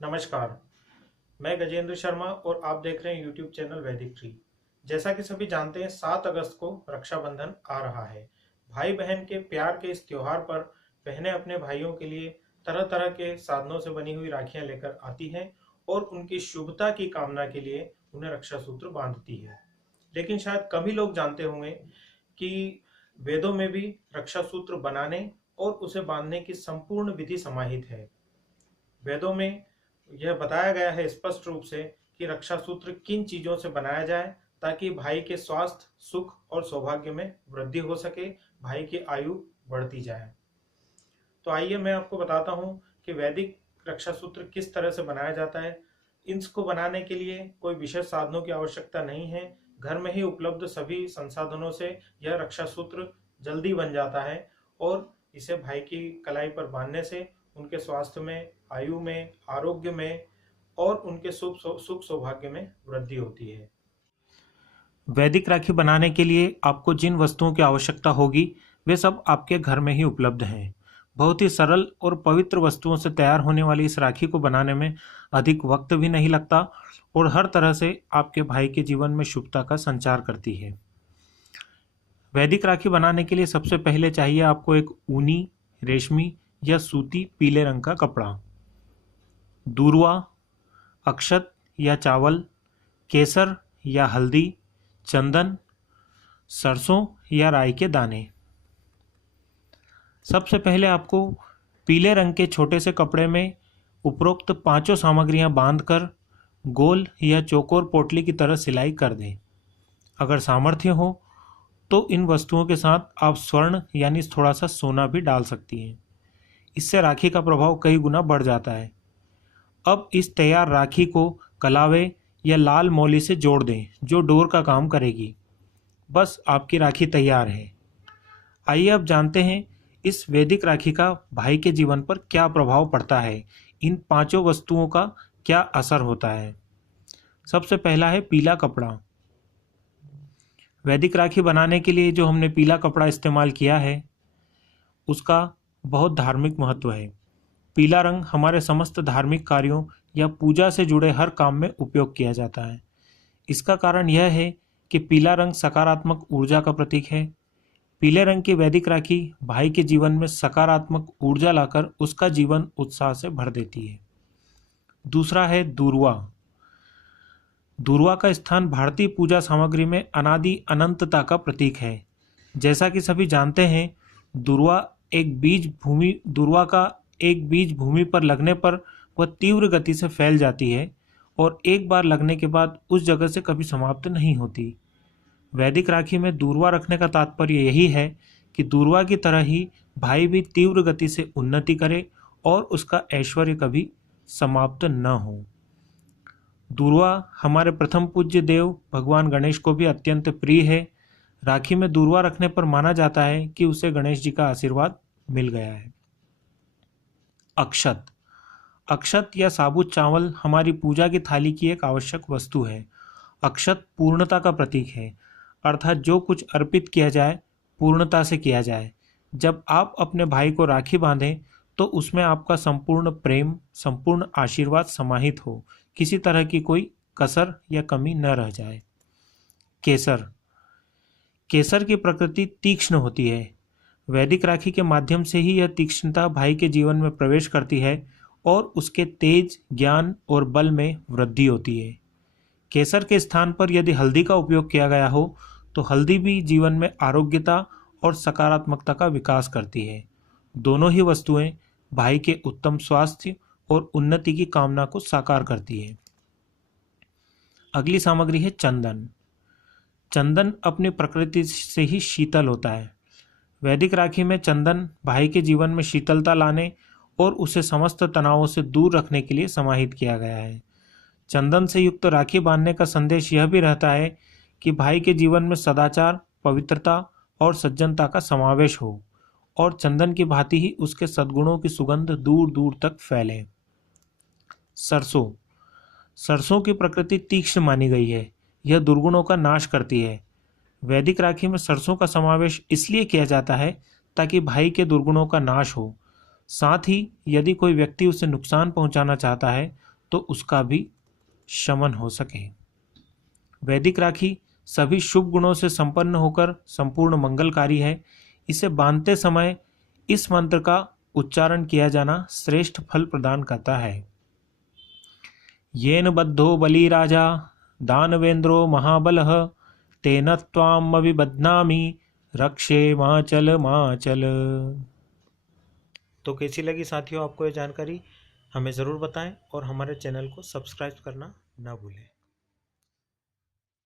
नमस्कार। मैं गजेंद्र शर्मा और आप देख रहे हैं यूट्यूब चैनल वैदिक ट्री। जैसा कि सभी जानते हैं, 7 अगस्त को रक्षाबंधन आ रहा है। भाई बहन के प्यार के इस त्योहार पर बहनें अपने भाइयों के लिए तरह तरह के साधनों से बनी हुई राखियां लेकर आती हैं और उनकी शुभता की कामना के लिए उन्हें रक्षा सूत्र बांधती है। लेकिन शायद कम ही लोग जानते होंगे कि वेदों में भी रक्षा सूत्र बनाने और उसे बांधने की संपूर्ण विधि समाहित है। वेदों में यह बताया गया है स्पष्ट रूप से कि रक्षा सूत्र किन चीजों से बनाया जाए ताकि भाई के स्वास्थ्य, सुख और सौभाग्य में वृद्धि हो सके, भाई की आयु बढ़ती जाए। तो आइए मैं आपको बताता हूँ कि वैदिक रक्षा सूत्र किस तरह से बनाया जाता है। इसको बनाने के लिए कोई विशेष साधनों की आवश्यकता नहीं है। घर में ही उपलब्ध सभी संसाधनों से यह रक्षा सूत्र जल्दी बन जाता है और इसे भाई की कलाई पर बांधने से उनके स्वास्थ्य में, आयु में, आरोग्य में और उनके सुख सौभाग्य में वृद्धि होती है। वैदिक राखी बनाने के लिए आपको जिन वस्तुओं की आवश्यकता होगी वे सब आपके घर में ही उपलब्ध हैं। बहुत ही सरल और पवित्र वस्तुओं से तैयार होने वाली इस राखी को बनाने में अधिक वक्त भी नहीं लगता और हर तरह से आपके भाई के जीवन में शुभता का संचार करती है। वैदिक राखी बनाने के लिए सबसे पहले चाहिए आपको एक ऊनी, रेशमी या सूती पीले रंग का कपड़ा, दूर्वा, अक्षत या चावल, केसर या हल्दी, चंदन, सरसों या राई के दाने। सबसे पहले आपको पीले रंग के छोटे से कपड़े में उपरोक्त पांचों सामग्रियां बांधकर गोल या चौकोर पोटली की तरह सिलाई कर दें। अगर सामर्थ्य हो तो इन वस्तुओं के साथ आप स्वर्ण यानी थोड़ा सा सोना भी डाल सकती हैं। इससे राखी का प्रभाव कई गुना बढ़ जाता है। अब इस तैयार राखी को कलावे या लाल मौली से जोड़ दें जो डोर का काम करेगी। बस आपकी राखी तैयार है। आइए अब जानते हैं इस वैदिक राखी का भाई के जीवन पर क्या प्रभाव पड़ता है, इन पांचों वस्तुओं का क्या असर होता है। सबसे पहला है पीला कपड़ा। वैदिक राखी बनाने के लिए जो हमने पीला कपड़ा इस्तेमाल किया है उसका बहुत धार्मिक महत्व है। पीला रंग हमारे समस्त धार्मिक कार्यों या पूजा से जुड़े हर काम में उपयोग किया जाता है। इसका कारण यह है कि पीला रंग सकारात्मक ऊर्जा का प्रतीक है। पीले रंग की वैदिक राखी भाई के जीवन में सकारात्मक ऊर्जा लाकर उसका जीवन उत्साह से भर देती है। दूसरा है दूर्वा। दूर्वा का स्थान भारतीय पूजा सामग्री में अनादि अनंतता का प्रतीक है। जैसा कि सभी जानते हैं, दूर्वा का एक बीज भूमि पर लगने पर वह तीव्र गति से फैल जाती है और एक बार लगने के बाद उस जगह से कभी समाप्त नहीं होती। वैदिक राखी में दूर्वा रखने का तात्पर्य यही है कि दूर्वा की तरह ही भाई भी तीव्र गति से उन्नति करे और उसका ऐश्वर्य कभी समाप्त न हो। दूर्वा हमारे प्रथम पूज्य देव भगवान गणेश को भी अत्यंत प्रिय है। राखी में दूर्वा रखने पर माना जाता है कि उसे गणेश जी का आशीर्वाद मिल गया है। अक्षत। अक्षत या साबुत चावल हमारी पूजा की थाली की एक आवश्यक वस्तु है। अक्षत पूर्णता का प्रतीक है, अर्थात जो कुछ अर्पित किया जाए पूर्णता से किया जाए। जब आप अपने भाई को राखी बांधें तो उसमें आपका संपूर्ण प्रेम, संपूर्ण आशीर्वाद समाहित हो, किसी तरह की कोई कसर या कमी न रह जाए। केसर। केसर की प्रकृति तीक्ष्ण होती है। वैदिक राखी के माध्यम से ही यह तीक्ष्णता भाई के जीवन में प्रवेश करती है और उसके तेज, ज्ञान और बल में वृद्धि होती है। केसर के स्थान पर यदि हल्दी का उपयोग किया गया हो तो हल्दी भी जीवन में आरोग्यता और सकारात्मकता का विकास करती है। दोनों ही वस्तुएं भाई के उत्तम स्वास्थ्य और उन्नति की कामना को साकार करती है। अगली सामग्री है चंदन। चंदन अपनी प्रकृति से ही शीतल होता है। वैदिक राखी में चंदन भाई के जीवन में शीतलता लाने और उसे समस्त तनावों से दूर रखने के लिए समाहित किया गया है। चंदन से युक्त राखी बांधने का संदेश यह भी रहता है कि भाई के जीवन में सदाचार, पवित्रता और सज्जनता का समावेश हो और चंदन की भांति ही उसके सद्गुणों की सुगंध दूर दूर तक फैले। सरसों। सरसों की प्रकृति तीक्ष्ण मानी गई है। यह दुर्गुणों का नाश करती है। वैदिक राखी में सरसों का समावेश इसलिए किया जाता है ताकि भाई के दुर्गुणों का नाश हो। साथ ही यदि कोई व्यक्ति उसे नुकसान पहुंचाना चाहता है तो उसका भी शमन हो सके। वैदिक राखी सभी शुभ गुणों से संपन्न होकर संपूर्ण मंगलकारी है। इसे बांधते समय इस मंत्र का उच्चारण किया जाना श्रेष्ठ फल प्रदान करता है। येन बद्धो बलि राजा दानवेंद्रो महाबलः तेन त्वाम अभिबध्नामि रक्षे माचल माचल। तो कैसी लगी साथियों आपको ये जानकारी? हमें ज़रूर बताएं और हमारे चैनल को सब्सक्राइब करना ना भूलें।